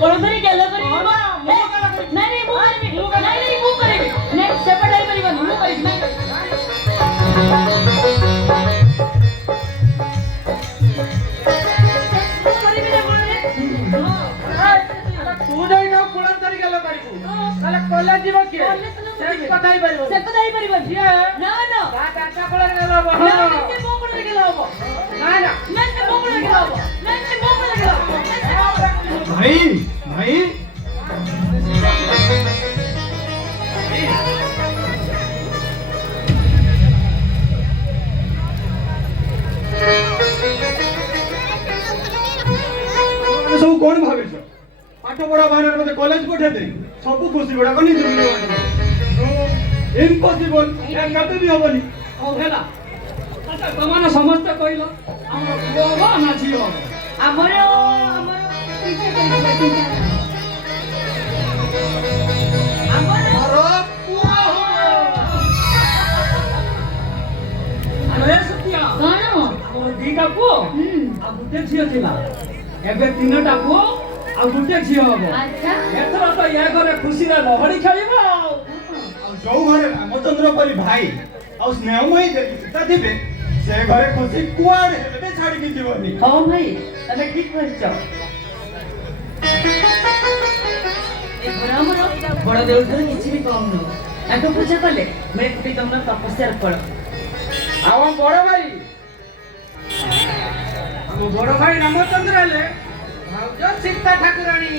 कोण तरी गेलं तरी नाही नाही मू करेन नाही सेपरेट आहे परिवार मू करेन नाही तू नाही ना कोण तरी गेलं पाहिजे मला कॉलेज जीव के पताई परिवार ना ना काका कोण गेला बा नाही मोकळं गेला बाबा नाही ना नाही मोकळं गेला बाबा नाही मोकळं गेला भाई भाई सब कौन भावे पाठ पढ़ा बाहर मते कॉलेज पठेते सब खुशी बड़ा कनी इम्पॉसिबल या कते भी होबनी ओ हेला अच्छा तमाने समस्त कहिलो हमर पुओ ना झियो ଆମର अरे सत्या କଣ मोर दीटा पुओ आ गुटे झियो थिला एबे तीनटा पुओ आ गुटे झियो हबो ଆଚ୍ଛା एथरा तो या घरे खुशी रे लहड़ी खेलिबो जो घरे रामचंद्र परी भाई आ स्नेहमयी देवी सीता थिबे से घरे खुशी कुआड़ हेबे छाड़ी की जीवनी ହଉ ଭାଇ ତମେ ଠିକ କରିଛ ଏ ଘର ଆମର ବଡ଼ ଦେଉଠାରୁ କିଛି ବି କମ୍ ନୁହଁ ତାଙ୍କ ପୂଜା କଲେ ମେ କୋଟି ତମର ତପସ୍ୟାର ଫଳ ଆମ ବଡ ଭାଇ ଆମ ବଡ ଭାଇ ରାମଚନ୍ଦ୍ର ହେଲେ ଭାଉଜ ସୀତା ଠାକୁରାଣୀ